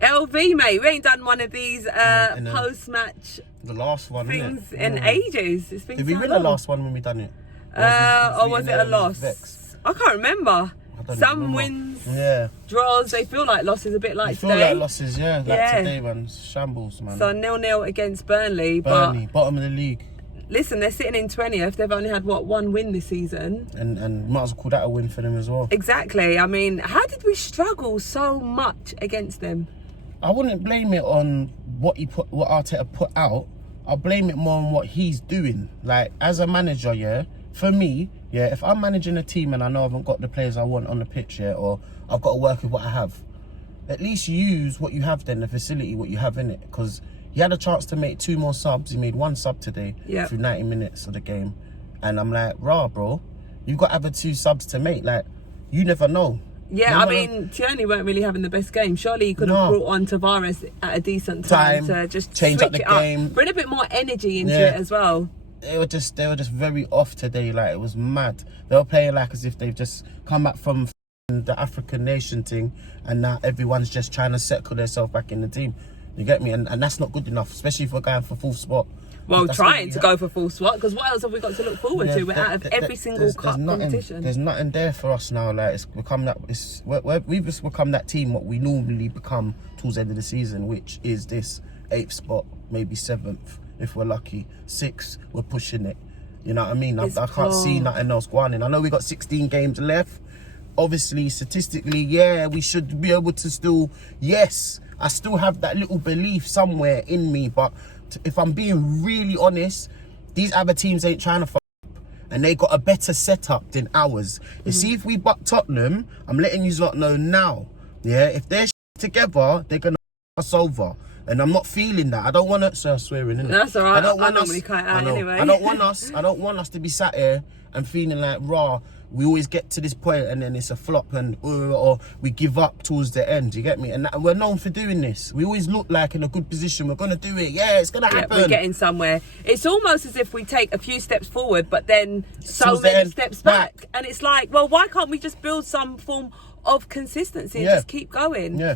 LV, mate, we ain't done one of these post-match the last one, things in ages. It's been Did we so win long. the last one when we done it? Or was it a loss? Vexed? I can't remember. Some remember. wins, draws, they feel like losses a bit like feel today. like losses, like today, man. Shambles, man. So 0-0 against Burnley. Bottom of the league. Listen, they're sitting in 20th. They've only had, one win this season. And might as well call that a win for them as well. Exactly. I mean, how did we struggle so much against them? I wouldn't blame it on what Arteta put out. I'll blame it more on what he's doing. Like, as a manager, for me, if I'm managing a team and I know I haven't got the players I want on the pitch yet, or I've got to work with what I have, at least use what you have then, the facility, what you have in it. Because he had a chance to make 2 more subs. He made 1 sub today through 90 minutes of the game. And I'm like, rah, bro, you've got other 2 subs to make. Like, you never know. Yeah, I mean, Tierney weren't really having the best game. Surely he could have brought on Tavares at a decent time to just change up the game, bring a bit more energy into it as well. They were just very off today. Like, it was mad. They were playing like as if they've just come back from the African nation thing, and now everyone's just trying to settle themselves back in the team. You get me? And that's not good enough, especially if we're going for full spot. Well, trying to go for full swat, because what else have we got to look forward to? We're out of every single cup competition. There's nothing there for us now. Like, it's become that. We've just become that team what we normally become towards the end of the season, which is this 8th spot, maybe 7th if we're lucky. 6th, we're pushing it. You know what I mean? I can't see nothing else going on. I know we got 16 games left. Obviously, statistically, we should be able to still. Yes, I still have that little belief somewhere in me, but if I'm being really honest, these other teams ain't trying to fuck up, and they got a better setup than ours. You see, if we butt Tottenham, I'm letting you lot know now, if they're together, they're gonna us over, and I'm not feeling that. I don't want to. So swearing, innit? That's alright. I normally cut out anyway. I don't want us to be sat here and feeling like raw. We always get to this point and then it's a flop, and or we give up towards the end. You get me? And we're known for doing this. We always look like in a good position. We're gonna do it. Yeah, it's gonna happen. We're getting somewhere. It's almost as if we take a few steps forward, but then so many steps back. And it's like, well, why can't we just build some form of consistency and just keep going? Yeah.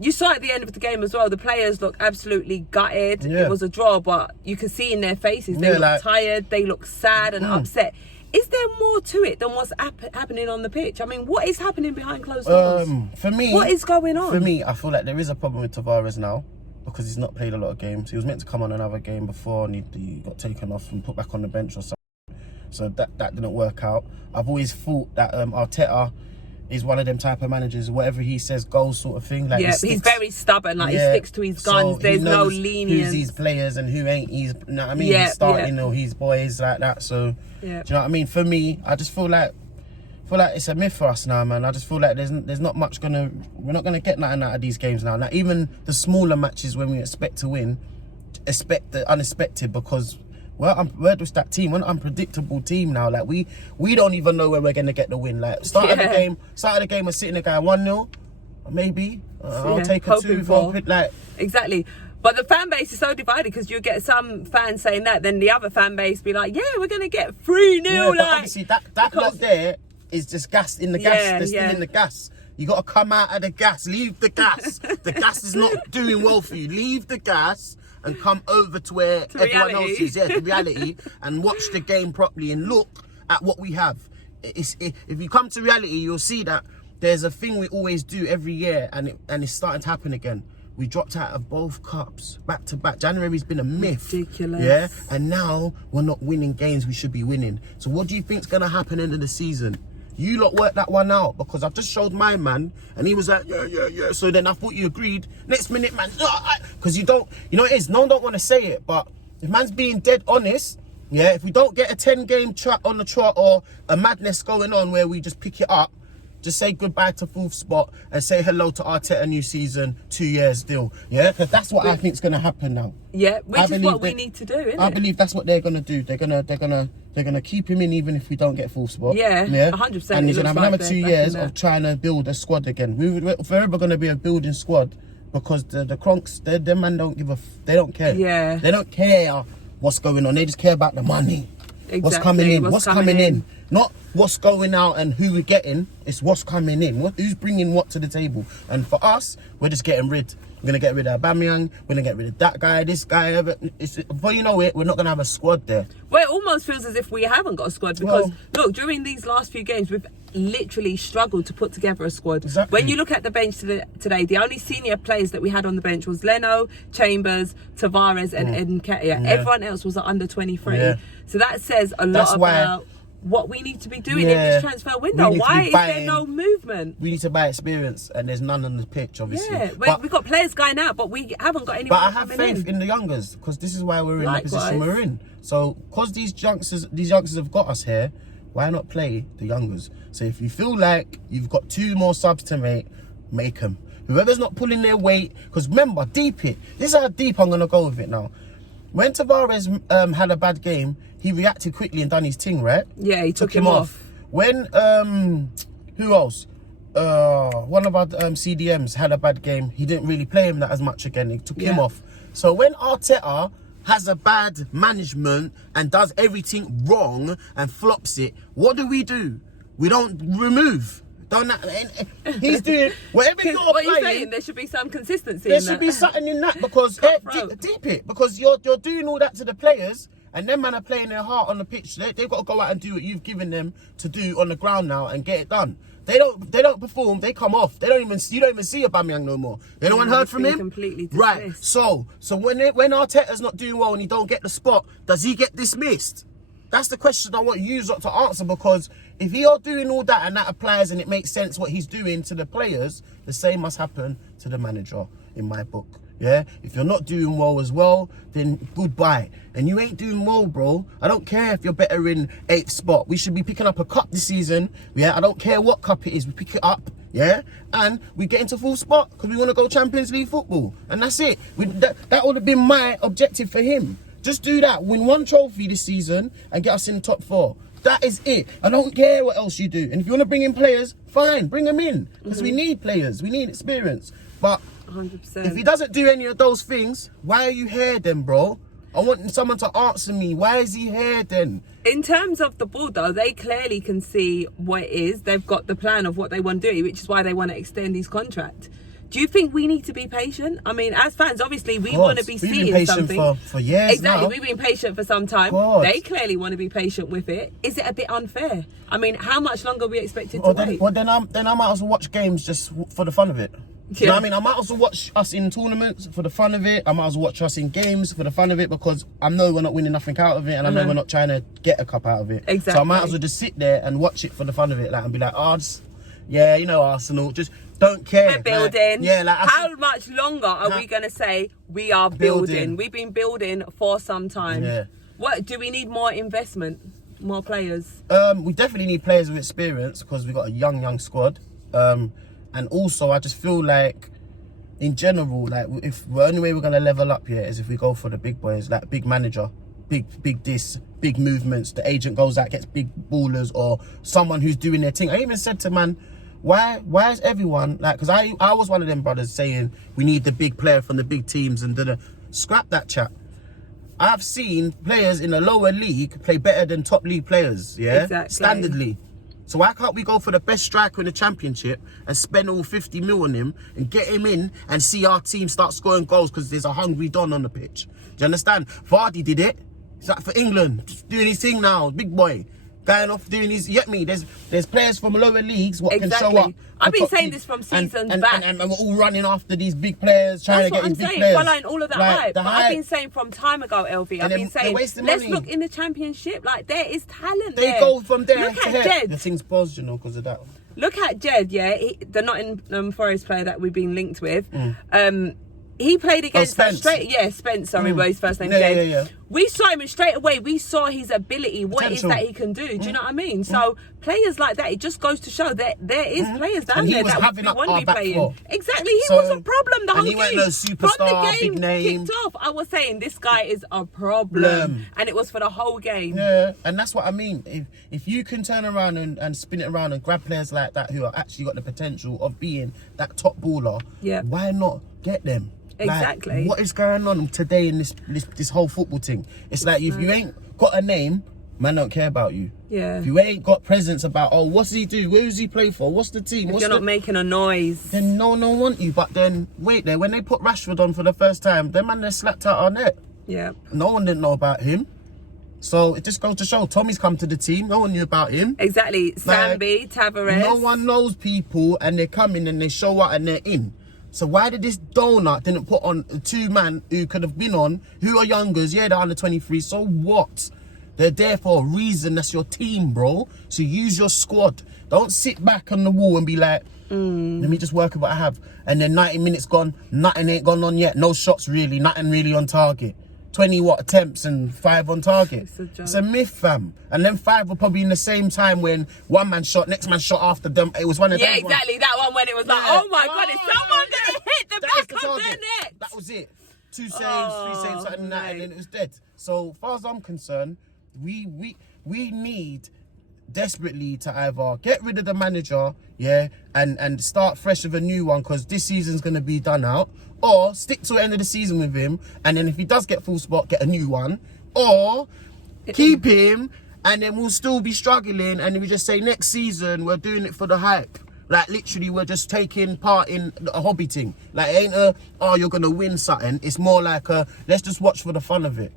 You saw at the end of the game as well, the players look absolutely gutted. It was a draw, but you can see in their faces they look tired, they look sad and upset. Is there more to it than what's happening on the pitch? I mean, what is happening behind closed doors? For me, what is going on? For me, I feel like there is a problem with Tavares now, because he's not played a lot of games. He was meant to come on another game before, and he got taken off and put back on the bench or something. So that didn't work out. I've always thought that Arteta is one of them type of managers, whatever he says goes sort of thing. Like, he's very stubborn. Like, he sticks to his guns. So there's no lenience. Who's his players and who ain't. You know what I mean? He's starting or his boys like that. So do you know what I mean? For me, I just feel like it's a myth for us now, man. I just feel like there's not much we're not gonna get nothing out of these games now. Now, even the smaller matches when we expect to win, expect the unexpected, because we're just that team. We're an unpredictable team now. Like, we don't even know where we're gonna get the win. Like, start of the game, we're sitting there going 1-0, maybe. I'll take a 2 for like exactly. But the fan base is so divided, because you get some fans saying that, then the other fan base be like, we're gonna get 3-0. But obviously that lot there is just gas in the gas. They're still in the gas. You got to come out of the gas. Leave the gas. The gas is not doing well for you. Leave the gas and come over to where everyone else is. Yeah, to reality, and watch the game properly and look at what we have. If you come to reality, you'll see that there's a thing we always do every year, and it's starting to happen again. We dropped out of both cups back to back. January's been a myth. Ridiculous. Yeah, and now we're not winning games we should be winning. So what do you think's gonna happen end of the season? You lot work that one out, because I've just showed my man and he was like, yeah. So then I thought you agreed. Next minute, man, because you know it is. No one don't want to say it, but if man's being dead honest, if we don't get a 10-game trot on the trot, or a madness going on where we just pick it up, just say goodbye to 4th spot and say hello to Arteta new season, 2 years still. Yeah, because that's what I think's gonna happen now. Yeah, which is what we need to do, isn't it? I believe that's what they're gonna do. They're gonna keep him in even if we don't get 4th spot. Yeah, 100%. And he's gonna have another 2 years of trying to build a squad again. We're forever gonna be a building squad, because the Cronks, their man don't give they don't care. Yeah. They don't care what's going on. They just care about the money. Exactly. What's coming in? Not what's going out and who we're getting. It's what's coming in. Who's bringing what to the table. And for us, we're just getting rid. We're going to get rid of Aubameyang. We're going to get rid of that guy, this guy. Before you know it, we're not going to have a squad there. Well, it almost feels as if we haven't got a squad because, look, during these last few games, we've literally struggled to put together a squad. Exactly. When you look at the bench today, the only senior players that we had on the bench was Leno, Chambers, Tavares and Nketiah. Yeah. Everyone else was under 23. Yeah. So that says a lot about what we need to be doing in this transfer window. Why is there no movement? We need to buy experience, and there's none on the pitch, obviously. Yeah, we've got players going out, but we haven't got anyone. But I have faith in the youngers, because this is why we're in the position we're in. So, because these youngsters have got us here, why not play the youngers? So if you feel like you've got 2 more subs to make them. Whoever's not pulling their weight, because remember, deep it. This is how deep I'm gonna go with it now. When Tavares had a bad game, he reacted quickly and done his thing, right? Yeah, he took him off. When who else? One of our CDMs had a bad game. He didn't really play him that as much again. He took him off. So when Arteta has a bad management and does everything wrong and flops it, what do? We don't remove. He's doing whatever you're what playing. What are you saying? There should be some consistency. There should be something in that, because deep it, because you're doing all that to the players, and them man are playing their heart on the pitch. They've got to go out and do what you've given them to do on the ground now and get it done. They don't perform. They come off. You don't even see Aubameyang no more. Anyone heard from him? Completely dismissed. Right. So when Arteta's not doing well and he don't get the spot, does he get dismissed? That's the question I want you to answer, because if you're doing all that and that applies and it makes sense what he's doing to the players, the same must happen to the manager in my book. Yeah, if you're not doing well as well, then goodbye. And you ain't doing well, bro. I don't care if you're better in 8th spot. We should be picking up a cup this season. Yeah, I don't care what cup it is. We pick it up. Yeah, and we get into full spot because we want to go Champions League football, and that's it. That would have been my objective for him. Just do that. Win 1 trophy this season and get us in the top 4. That is it. I don't care what else you do. And if you want to bring in players, fine, bring them in, because we need players. We need experience. But 100%. If he doesn't do any of those things, why are you here then, bro? I want someone to answer me. Why is he here then? In terms of the board, though, they clearly can see what it is. They've got the plan of what they want to do, which is why they want to extend his contract. Do you think we need to be patient? I mean, as fans, obviously, we want to be seeing patient something. For years exactly, now. We've been patient for some time. They clearly want to be patient with it. Is it a bit unfair? I mean, how much longer are we expected to wait? Well, then I might as well watch games just for the fun of it. Yeah. You know what I mean? I might as well watch us in tournaments for the fun of it. I might as well watch us in games for the fun of it, because I know we're not winning nothing out of it, and I know we're not trying to get a cup out of it. Exactly. So I might as well just sit there and watch it for the fun of it, and be like, yeah, you know, Arsenal, just don't care. We're building. How much longer are we going to say we are building? We've been building for some time. Yeah. What do we need? More investment, more players? We definitely need players with experience, because we've got a young squad. And also, I just feel like, in general, like, if the only way we're gonna level up here is if we go for the big boys, like big manager, big movements. The agent goes out, gets big ballers, or someone who's doing their thing. I even said to man, why is everyone like? Because I was one of them brothers saying we need the big player from the big teams, and scrap that chat. I've seen players in a lower league play better than top league players. Yeah, exactly. Standardly. So why can't we go for the best striker in the championship and spend all 50 mil on him and get him in and see our team start scoring goals because there's a hungry Don on the pitch? Do you understand? Vardy did it. He's like for England, just doing his thing now, big boy. Going off doing his, you get me? There's players from lower leagues what can show up. I've been saying this from seasons back. And we're all running after these big players, trying to get these big players. Following all of that hype. But I've been saying from time ago, LV, I've been saying, let's look in the championship. Like, there is talent there. They go from there look to at here. Jed. The thing's paused, you know, because of that. Look at Jed, yeah? The Nottingham Forest player that we've been linked with. He played against Spence. Spence, where his first name is Jed. Yeah. We saw him, and straight away we saw his ability, what it is that he can do. Do you know what I mean? So players like that, it just goes to show that there is players down there that we want to be playing. Four. Exactly, he was a problem the whole game. He went no superstar, from the game big name. kicked off, I was saying this guy is a problem, and it was for the whole game. Yeah, and that's what I mean. If you can turn around and spin it around and grab players like that who are actually got the potential of being that top baller, why not get them? Exactly. Like, what is going on today in this whole football thing? It's like if you ain't got a name, man don't care about you. Yeah. If you ain't got presence about, oh, what's he do? Where does he play for? What's the team? If you're not making a noise, then no one want you. But then, wait there, when they put Rashford on for the first time, them man, they slapped out our net. Yeah. No one didn't know about him. So it just goes to show, Tommy's come to the team, no one knew about him. Exactly. Sambi, Tavares. No one knows people, and they come in and they show up and they're in. So why did this donut didn't put on 2 man who could have been on, who are youngers, yeah, they're under 23, so what? They're there for a reason. That's your team, bro. So use your squad. Don't sit back on the wall and be like, let me just work with what I have. And then 90 minutes gone, nothing ain't gone on yet. No shots really, nothing really on target. 20 attempts and 5 on target. It's a myth, fam. And then 5 were probably in the same time when one man shot, next man shot after them. It was one of them. Yeah, exactly. That one when it was like, oh my God, is someone going to hit the back of the net? That was it. 2 saves, 3 saves, something like that, and then it was dead. So, as far as I'm concerned, we need desperately to either get rid of the manager, yeah, and start fresh with a new one, because this season's going to be done out, or stick to the end of the season with him, and then if he does get full spot, get a new one, or keep him, and then we'll still be struggling, and we just say next season we're doing it for the hype. Like, literally, we're just taking part in a hobby thing. Like, it ain't oh, you're going to win something. It's more like let's just watch for the fun of it.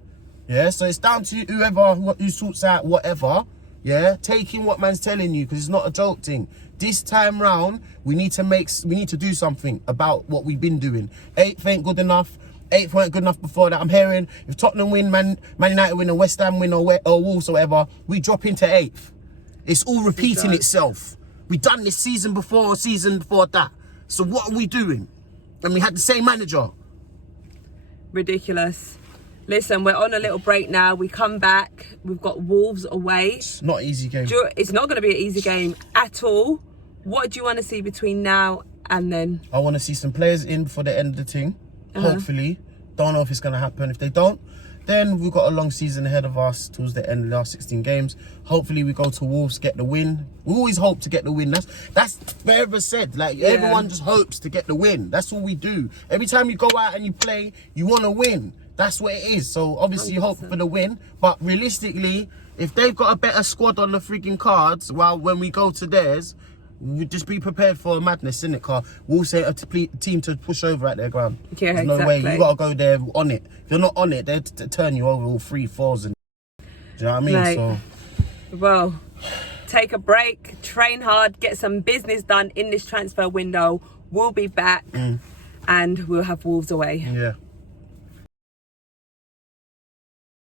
Yeah, so it's down to whoever who sorts out whatever. Yeah, taking what man's telling you, because it's not a joke thing. This time round, we need to do something about what we've been doing. 8th ain't good enough. 8th weren't good enough before that. I'm hearing if Tottenham win, Man United win, or West Ham win, or Wolves or whatever, we drop into 8th. It's all repeating itself. We done this season before that. So what are we doing? And we had the same manager. Ridiculous. Listen, we're on a little break now. We come back. We've got Wolves away. It's not an easy game. It's not going to be an easy game at all. What do you want to see between now and then? I want to see some players in before the end of the thing. Hopefully. Don't know if it's going to happen. If they don't, then we've got a long season ahead of us towards the end of the last 16 games. Hopefully we go to Wolves, get the win. We always hope to get the win. That's forever said. Like, everyone just hopes to get the win. That's all we do. Every time you go out and you play, you want to win. That's what it is. So obviously you hope for the win. But realistically, if they've got a better squad on the freaking cards, well, when we go to theirs, we just be prepared for a madness, innit, car? We'll say a team to push over at their ground. Yeah, There's no way. You got to go there on it. If you're not on it, they'll turn you over all 3-4s. Do you know what I mean? Right. Well, take a break, train hard, get some business done in this transfer window. We'll be back and we'll have Wolves away. Yeah.